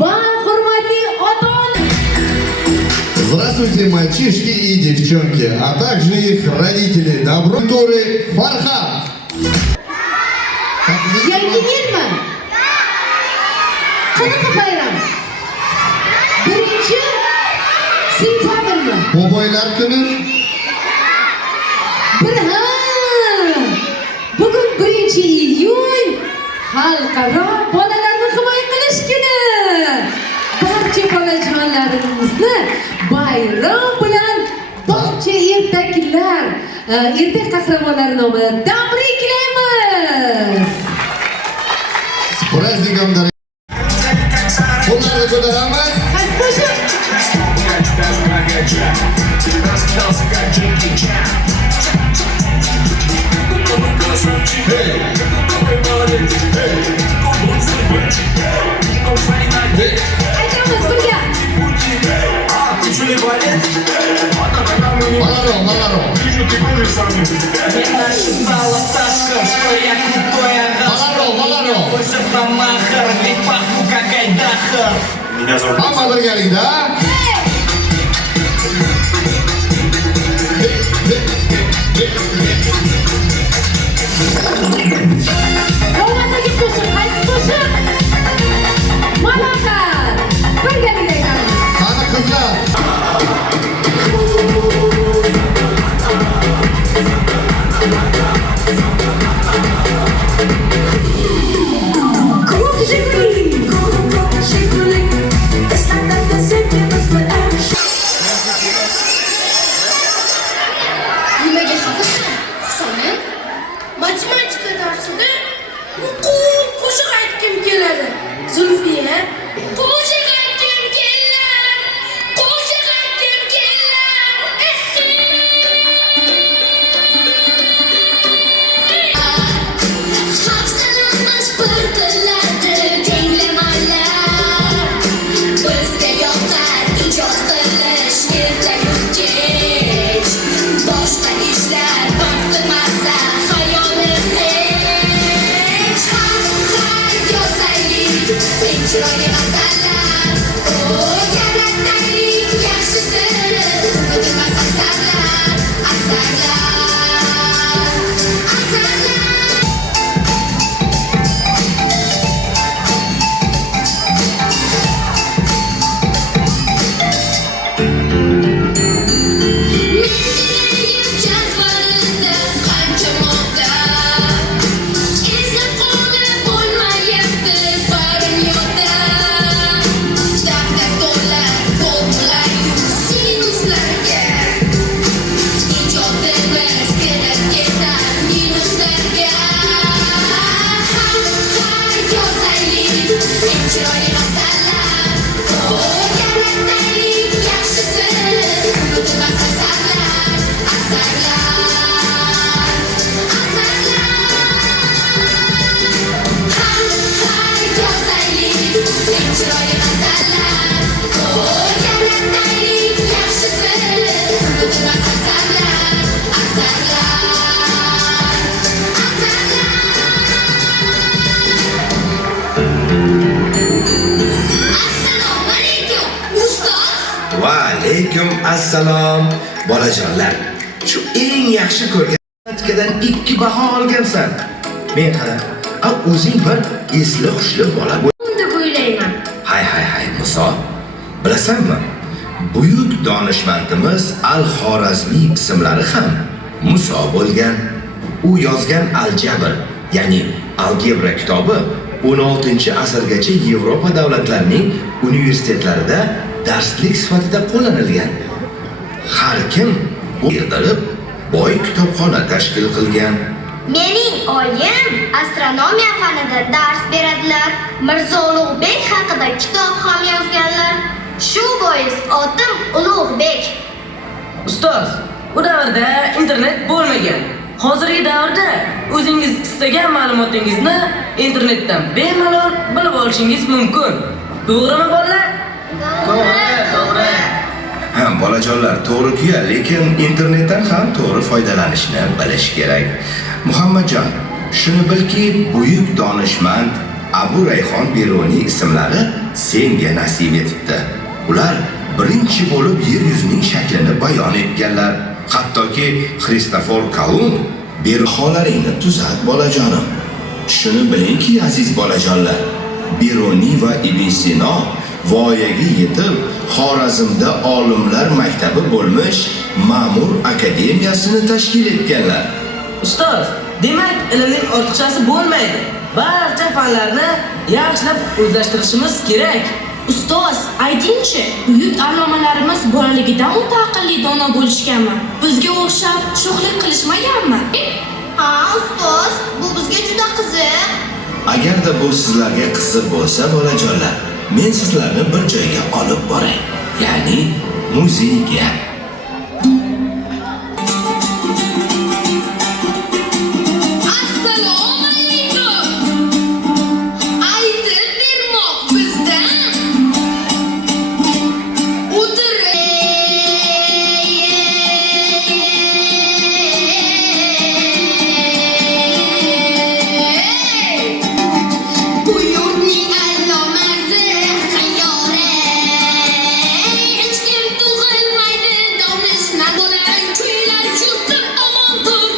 va hurmatli ota-ona. Здравствуйте, мальчишки и девчонки, а также их родители. Добро Фархат. Yangi yilmi? Qanaqa bayram? 1-sentyabrmi? Boboylar kuni. Bugun 1-iyun xalqaro bolalarni himoya qilish kuni. Barcha bolajonlarimizni bayram bilan barcha ertaklar, ertak qahramonlari nomidan tabriklaymiz. С праздником, дорогие! Qo'llarni ko'taramiz. Aytamiz birga. Balandroq. Hamma birgalikda. Ro'yxatdagi qo'shiq qaysi qo'shiq? Malaqa. Birgalikda aytamiz. Qani qizlar. Nimaga xafasan? Hisomat, matematika darsida muqim qo'shiq aytgim keladi. Zulfiya, qo'shiq aytgim kelar. Qo'shiq aytgim kelar. Hafsalamiz bir tillardi tinglamaylar. Bizga yoqar ijod qilish ertayu kech. Boshqa ishlar vaqtimizda xayolim hech. Har yozaylik chiroyli masallar. Yarataylik yaxshisi unutmas asarlar. Va alaykum assalom bolajonlar. Shu eng yaxshi ko'rgan matematikdan 2 baho olgansan. Men qara, o'zing bir esli hushli bola deb o'ylayman. Hay, Muso. Bilasanmi? Buyuk donishmandimiz Al-Xorazmiy ismlari ham Muso bo'lgan. U yozgan Al-Jabr, ya'ni algebra kitobi 16-asrgacha Yevropa davlatlarining universitetlarida darslik sifatida qo'llanilgan. Har kim o'qirib, boy kitobxona tashkil qilgan. Mening oyim astronomiya fanida dars beradilar. Mirzo Ulug'bek haqida kitob ham yozganlar. Shu bois otim Ulug'bek. Ustoz, u davrda internet bo'lmagan. Hozirgi davrda o'zingiz istagan ma'lumotingizni internetdan bemalol bilib olishingiz mumkin. To'g'rimi bolalar? To'g'ri. Ha, bolajonlar, to'g'ri-ku, lekin internetdan ham to'g'ri foydalanishni bilish kerak. Muhammadjon, shuni bilki, buyuk donishmand Abu Rayhon Beruniy ismlari senga nasib etibdi. Ular birinchi bo'lib yer yuzining shaklini bayon etganlar. Hattoki Kristofor Kolumb berholaringni tuzat bolajonim. Shuni bilingki, aziz bolajonlar, Biruni va Ibn Sino voyaga yetib, Xorazmda olimlar maktabi bo'lmish Ma'mur akademiyasini tashkil etganlar. Ustoz, demak ilmning ortiqchasi bo'lmaydi. Barcha fanlarni yaxshilab o'zlashtirishimiz kerak. Ustoz, aytingchi, buyuk allomalarimiz bolaligidan o'ta aqlli dono bo'lishganmi? Bizga o'xshab sho'xlik qilishmaganmi? Ha, ustoz, bu bizga juda qiziq. Agarda bu sizlarga qiziq bo'lsa, bolajonlar, men sizlarni bir joyga olib boray. Ya'ni muzeyga. Assalomu alaykum. Aytib bermoq bizdan. Bu yurtning allomasi qayyore. Hech kim tug'ilmaydi donishmand. Bo'lar kuylar yurtim omondir.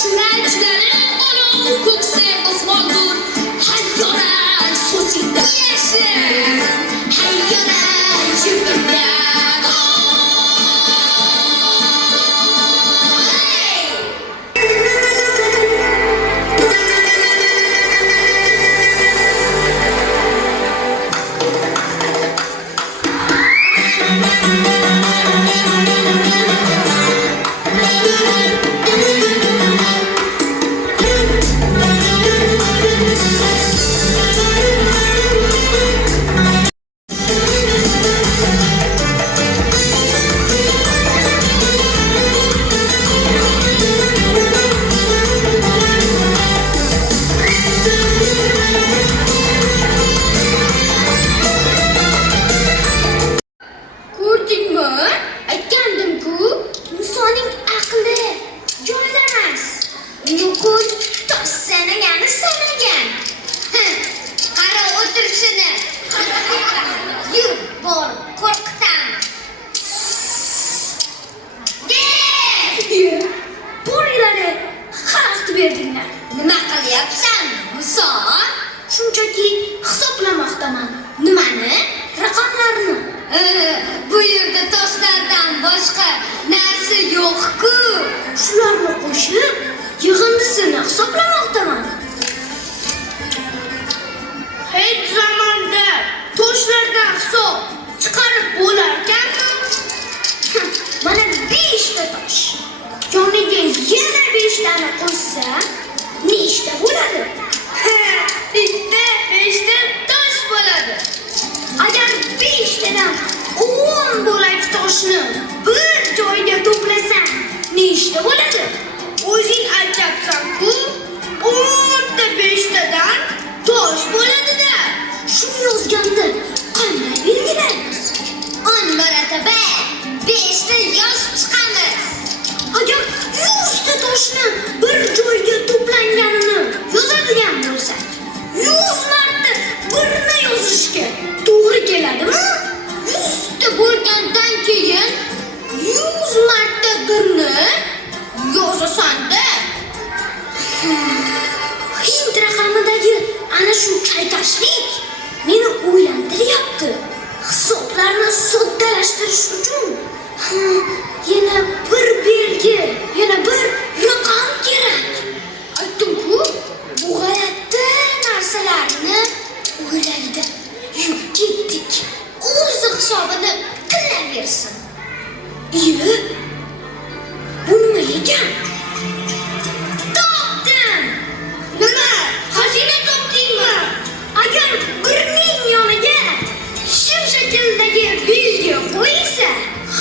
Shularchilarim olov ko'ksi osmondir. Hayyorat so'zingda yasha. Hayyorat yurtimda. Ko'rdingmi? Aytgandim-ku, insonning aqli joyida emas. Nuqul tosh sanagani sanagan. Qara o'tirishini. Yur, bor, qo'rqitamiz. Bo'ringlar, xalaqit berdinglar. Nima qilyapsan, Muson? Shunchaki hisoblamoqdaman. Nimani? Raqamlarni. Bu yerda toshlardan boshqa narsa yo'q-ku. Shularni qo'shib, yig'indisini hisoblamoqdaman. Hech zamonda toshlardan hisob chiqarib bo'larkanmi? Mana 5 ta tosh. Yoniga yana 5 tani qo'shsa, nechta bo'ladi? Bitta 5 ta tosh bo'ladi. Agar 5 tadan 10 bo'lak toshni bir joyga to'plasang, nechta bo'ladi? O'zing aytyapsan-ku, 10 ta 5 tadan tosh bo'ladi-da. Shuni yozganda qanday belgilaymiz? 10 marotaba 5 ta yozib chiqamiz. Agar 100 ta toshni bir joyga to'planganini yozadigan bo'lsak, 100 marta birni yozishga to'g'ri keladimi? 100 ta bo'lgandan keyin 100 marta birni yozasan-da. Hind raqamidagi ana shu chayqashlik meni o'ylantiryapti. Hisoblarni soddalashtirish uchun yana bir belgi, yana bir raqam kerak. Aytdim-ku, bu g'alati narsalarni o'ylaydi. Yurib ketdik. O'zi hisobini qilaversin. Iyi. Bu nima ekan? Topdim. Nima? Xazina topdingmi? Agar birning yoniga shim shaklidagi belgi qo'yilsa,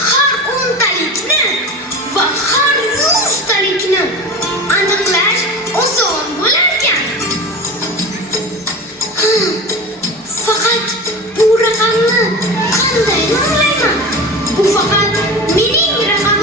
har 10 talikni va har 100 talikni aniqlash oson bo'lar ekan. Faqat bu raqamni qanday nomlayman? Bu faqat mening raqamim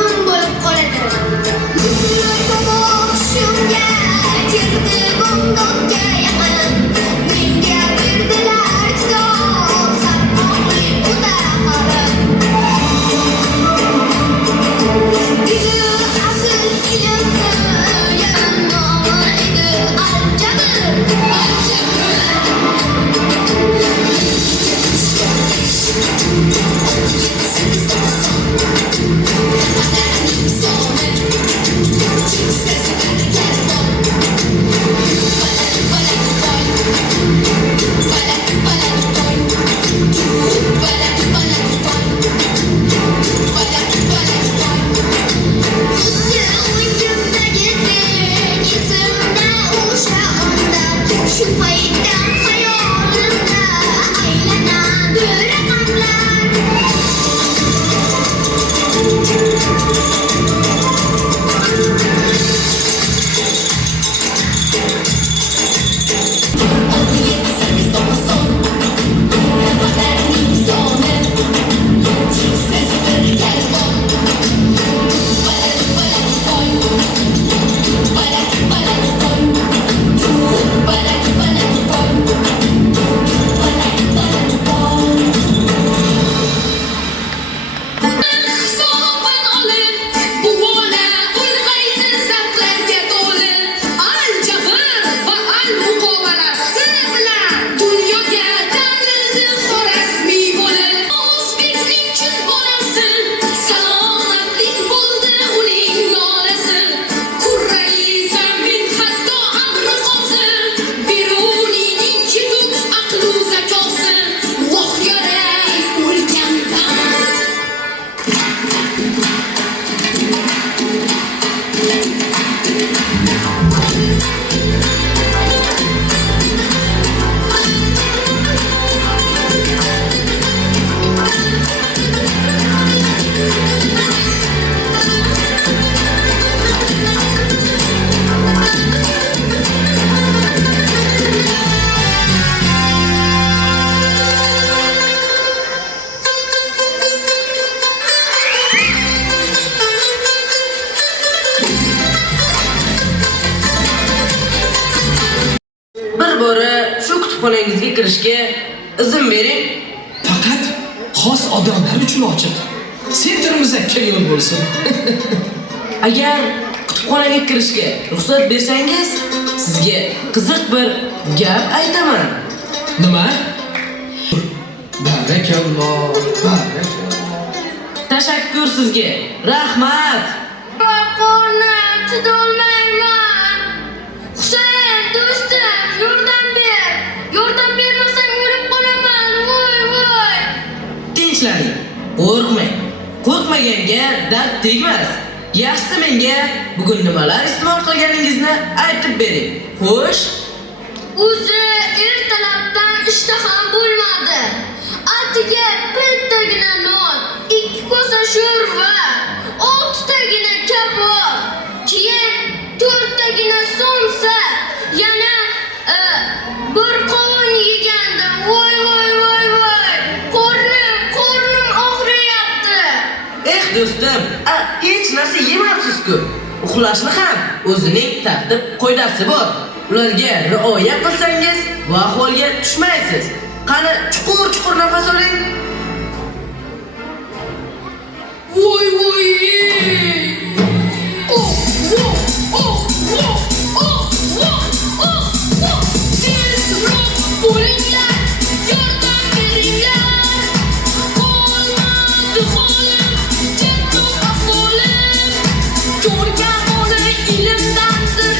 bora shu kutubxonangizga kirishga izn bering. Faqat xos odamlar uchun ochiq. Sentrimizga yo'l bo'lsin. Agar kutubxonaga kirishga ruxsat bersangiz, sizga qiziq bir gap aytaman. Nima? Barakalloh, barakalloh. Tashakkur sizga. Rahmat. Qornim chidolmayman. Husayn do'stim, yordam ber. Yordam bermasang o'lib qolaman. Voy. Tinchlaning. Qo'rqmang. Qo'rqmaganga dard tegmas. Yaxshisi menga bugun nimalar iste'mol qilganingizni aytib bering. Xo'sh? O'zi ertalabdan ishtaham bo'lmadi. Atiga bittagina non, 2 kosa sho'rva, 6 tagina kabob, keyin 4 tagina somsa, yana bir qovun yegandim. Voy. Qornim og'riyapti. Do'stim, hech narsa yemabsiz-ku. Uxlashni ham o'zining tartib qoidasi bor. Ularga rioya qilsangiz, bu ahvolga tushmaysiz. Qani chuqur nafas oling. Voy. Tezroq bo'linglar, yordam beringlar. Olmadi holim, jaddoq ahvolim. Ko'rgan bola ilmdandir,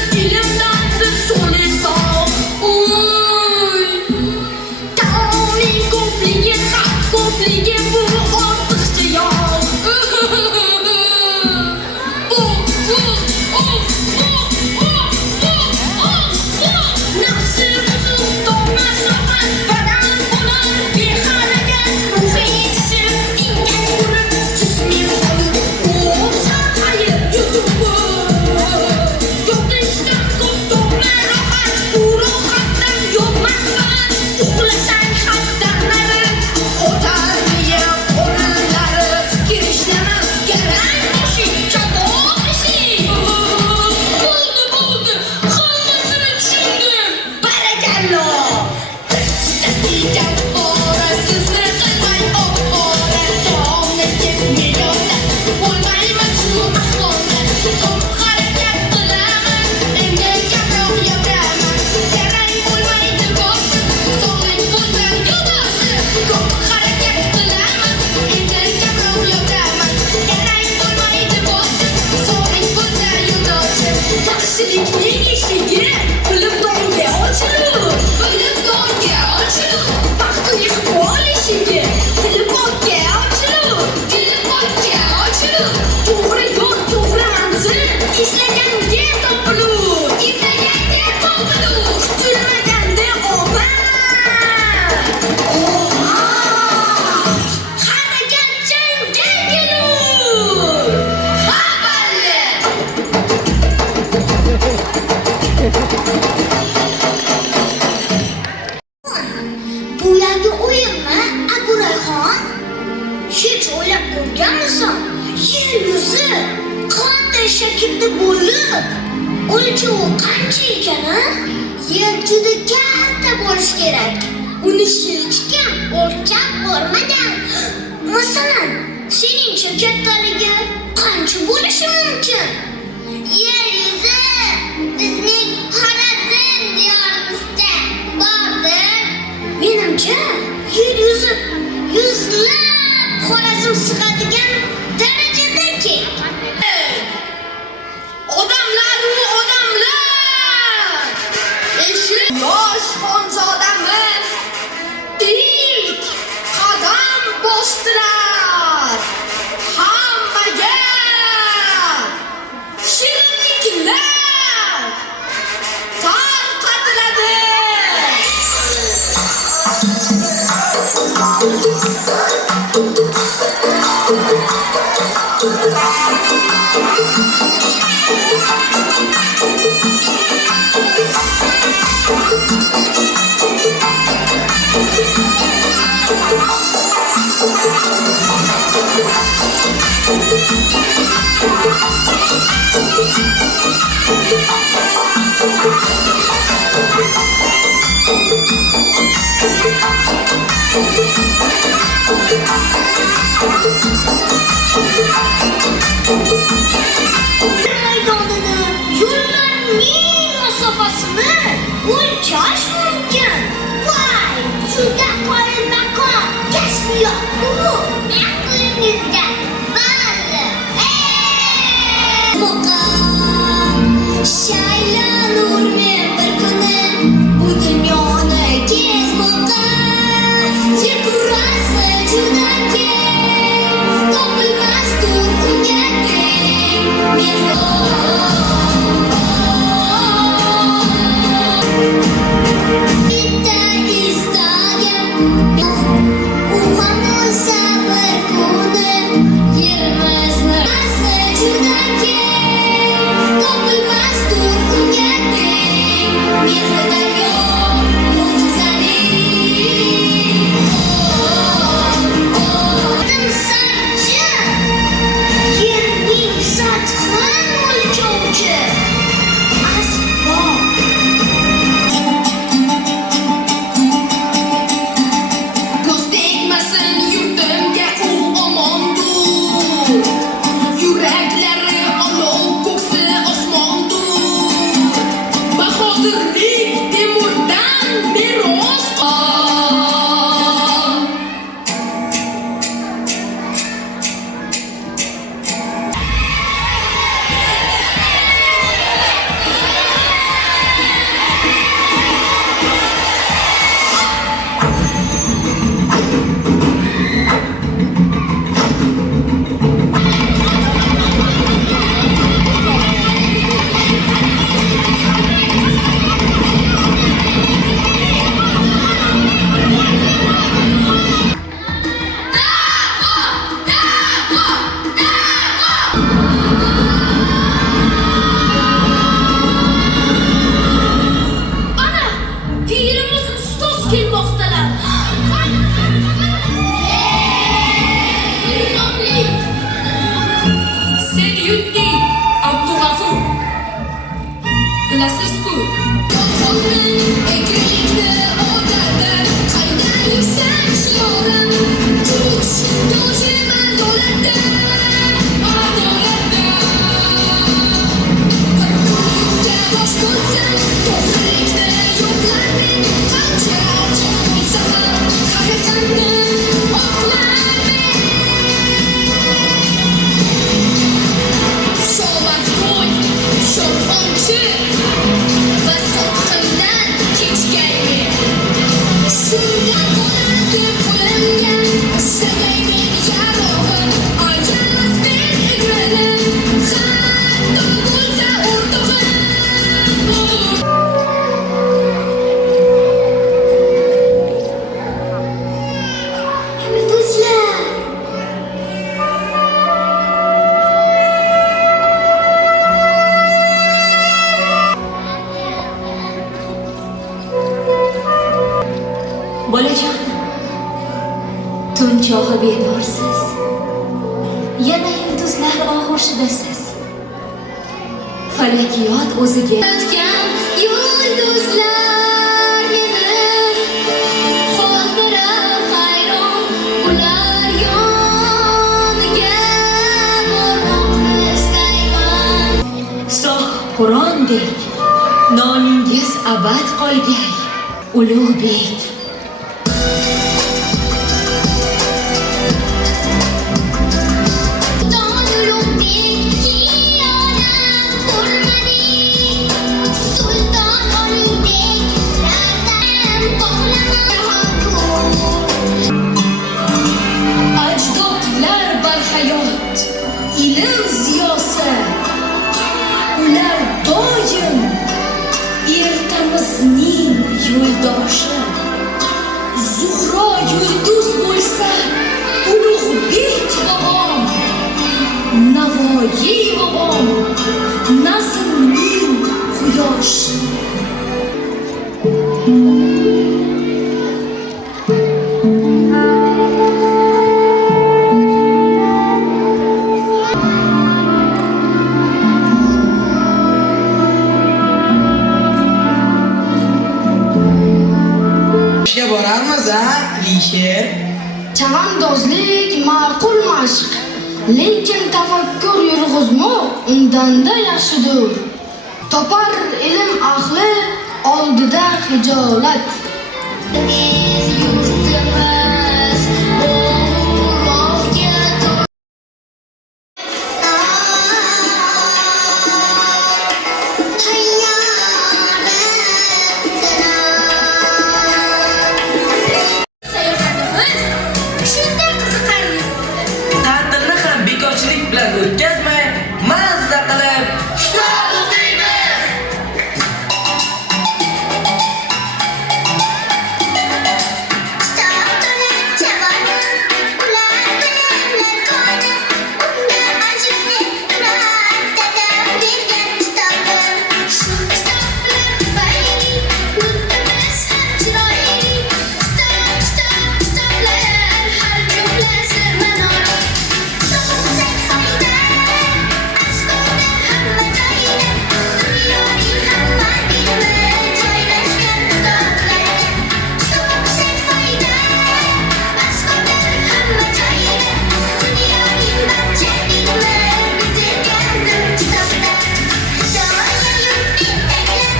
so'lisoq. Oy. Taomning ko'pligi, haq ko'pligi bu ortiqcha yog'. Bu yangi o'yinmi, Aburayxon? Hech o'ylab ko'rganmisan? Yer yuzi qanday shaklda bo'lib, o'lchovi qancha ekan-a? Yer juda katta bo'lish kerak. Uni hech kim o'lchab ko'rmagan. Masalan, seningcha kattaligi qancha bo'lishi mumkin? Yer yuzi bizning Xorazm diyorimizda bordir. Menimcha, yer yuzi yuzlab Xorazm sig'adigan darajada keng. Odamlar! Eshit, yosh xonzodamiz ilk qadam bosdilar. Hammaga shirinliklar tarqatiladi. maydonini, yo'llarning masofasini o'lchash mumkin. Voy, shunga qoyilmaqom kashfiyot bu aqlingizga bandi. Muqam shaylanur men bir kuni bu dunyoni kezmoqqa. Yer kurrasi juda keng, topilmasdur unga teng. Bitta istagim u hamon sabr kuni yerimizni juda keng, topilmasdur unga teng. Mehri daryo mo'jizali. Timsohchi, yerning sathini o'lchovchi asbob. Ko'z tegmasin yurtimga u omondur. Yuraklari olov, ko'ksi osmondur. Bahodirlik Temurdan meros qol. Ana, pirimiz ustoz kelmoqdalar. Sen yutding, Abdug'afur. Bilasiz-ku, egrilikni odati, qayda yuksak shiorim, kuch doim adolatda, adolatda. Bir kunga bosh bo'lsin, to'g'rilikni yo'qlarmen, qancha chin bo'lsa ham haqiqatni oqlarmen. Shobat qo'y, sho'rxonchi va sotqindan kechgaymen. Shunga bo'ladi qo'limga istagaymen yarog'im, aylanmas men egrinim, hatto bo'lsa o'rtog'im. Yulduzlar, Bolajon, tun chog'i bedorsiz, yana yulduzlar og'ushidasiz. Falakiyot o'ziga o'tgan yulduzlar meni qoldirar hayron. Ular yoniga bormoqni istayman. sog' Qur'ondek nomingiz abad qolgay, Ulug'bek. Ajdodlar barhayot, ilm ziyosi. Ular doim ertamizning yo'ldoshi. Zuhro yulduz bo'lsa, Ulug'bek bobom, Navoiy bobom, Nazmning quyoshi. Ishga borarmiz, Alisher? Chavandozlik ma'qul mashq. lekin tafakkur yurg'izmoq undanda yaxshidir. Topar ilm ahli oldida hijolat. Shunday qiziqarli. Ta'tilni ham bekorchilik bilan o'tkazmay, mazza qilib kitob o'qiymiz. Kitob to'lib javonim, ular bilimlar koni. Unga ajralib turar dadam bergan kitobim. Shu kitoblar tufayli yurtimiz ham chiroyli. Kitoblar har jumlasi ma'noli. Kitob o'qisak foyda, asnoda hamma joyda. Dunyoning hamma ilmi joylashgan kitoblarda. Kitob o'qisak foyda, asnoda hamma joyda. Dunyoning barcha ilmi bitilgandir kitobda. Doya yurt ertaklar,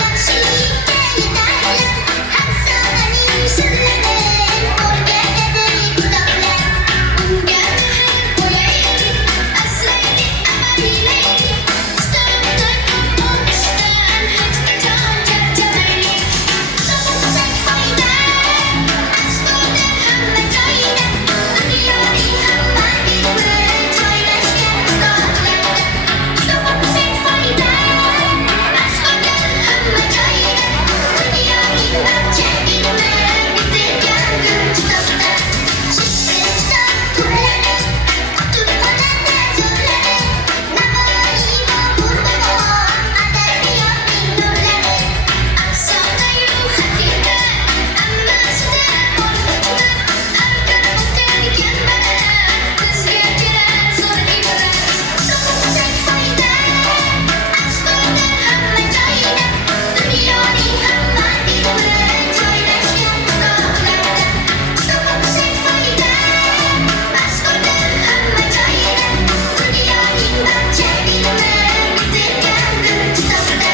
yaxshilikka yetaklar. Har sohaning sirlarini o'rgatadi kitoblar. Unga mehr qo'yaylik, asraylik, abadiylaylik. Kitobda ko'p o'qishdan hech qachon charchamaylik. Kitob o'qisak foyda, asnoda hamma joyda. Dunyoning hamma ilmi joylashgan kitoblarda. Kitob o'qisak foyda, asnoda hamma joyda. Dunyoning barcha ilmi bitilgandir kitobda. Cheksiz kitob turlari, kutubxonada zo'rlari. Navoiy, Bobur bobo, adabiyotning nurlari. Afsonayu haqiqat, hammasida bor hikmat. Har bir o'qilgan baland, bizga kerak zo'r ibrat. Kitob o'qisak foyda, asnoda hamma joyda. Dunyoning hamma ilmi joylashgan kitoblarda. Kitob o'qisak foyda, asnoda hamma joyda. Dunyoning barcha ilmi bitilgandir kitobda.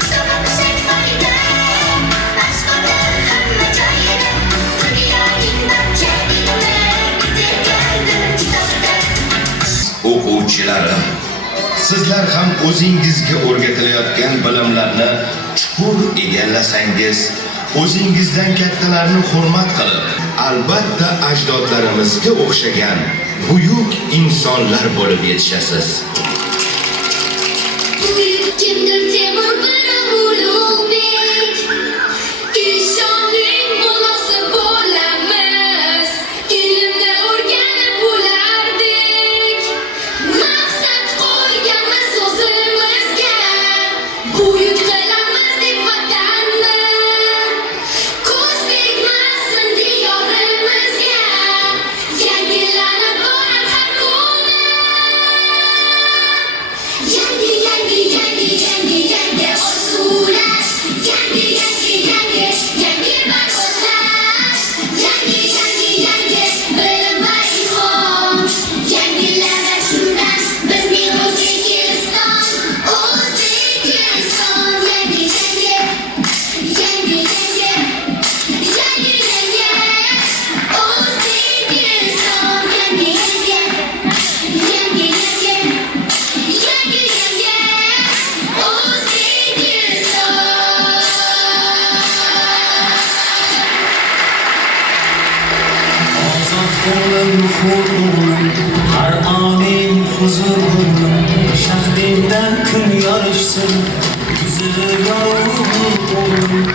Kitob o'qisak foyda, asnoda hamma joyda. Dunyoning barcha ilmi bitilgandir kitobda. O'quvchilarim, sizlar ham o'zingizga o'rgatilayotgan bilimlarni chuqur egallasangiz, o'zingizdan kattalarni hurmat qilib, albatta ajdodlarimizga o'xshagan buyuk insonlar bo'lib yetishasiz. Buyuk kimdir Temur bilan Ulug'bek. Ishonning mullosi bo'lamiz. Ilmni o'rganib bo'lardik. Maqsad qo'yganmiz o'zimizga. Buyuk qilamiz deb vatanni. Ko'z tegmasin diyorimizga. Yangilanib borar har kuni. Yangi orzular, yangi barxanlar, yangi bilim va ilhom. Yangilara shundan bizning O'zbekiston, O'zbekiston. Yangi O'zbekiston, Ozod bo'lim hur o'g'lim, har oning huzur o'g'lim. Shahdingdan kun yorishsin, yuzi yorug' o'g'lim.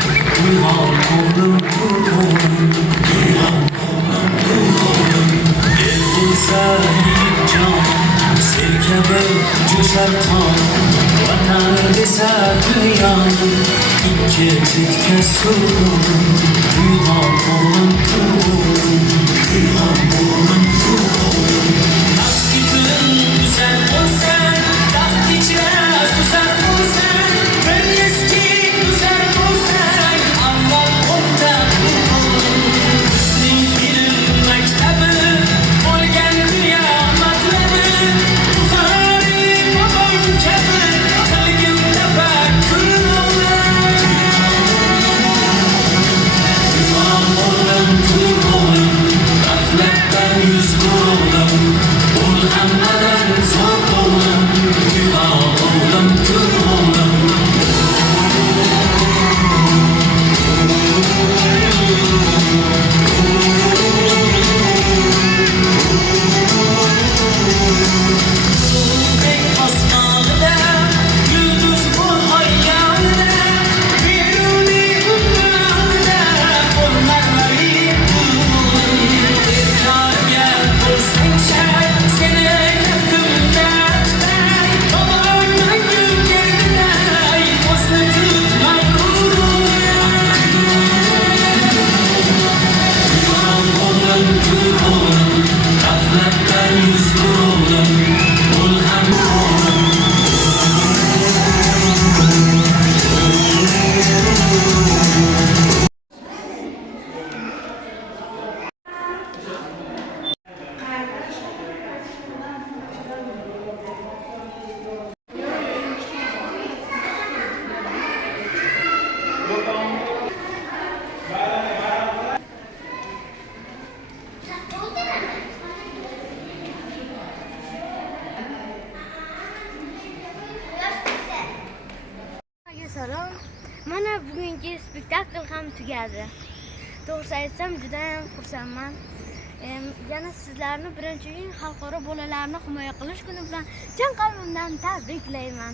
Uyg'on o'g'lim, tur o'g'lim, uyg'on o'g'lim, tur o'g'lim. El bo'lsa yigitjon, sel kabi jo'shar qon. Vatan desa dunyoning chekka surdim. Uyg'on o'g'lim, tur o'g'lim, uyg'on o'g'lim, tur o'g'lim. Taqdiring go'zal bo'lsa, taxt ichra suzar bo'lsan, bir eski go'zal bo'lsang, avval o'rta o'g'lim. Bizning ilm maktabi bo'lgan qiyomatlari, Buxoriy bobom kabi qilgin tafakkur o'g'lim. Uyg'on o'g'lim, tur o'g'lim, g'aflatdan yuz o'g'lim, bo'l hammadan zo'r o'g'lim. Uyg'on o'g'lim, tur o'g'lim. Ulug'bek osmonida, yulduz bo'l oy yonida, beruniy ummonida, bo'l marvarid o'g'lim. Erkorga bo'lsang shart, seni kaftimda tutay, bobong mangu yerdiday, o'zni tutmay o'g'lim. Uyg'on o'g'lim, tur o'g'lim, g'aflatdan yuz o'g'lim, bo'l ham o'g'lim. Salom. Mana bugungi spektakl ham tugadi. To'g'risi aytsam, juda ham xursandman. Yana sizlarni 1-iyun xalqaro bolalarni himoya qilish kuni bilan chin qalbimdan tabriklayman.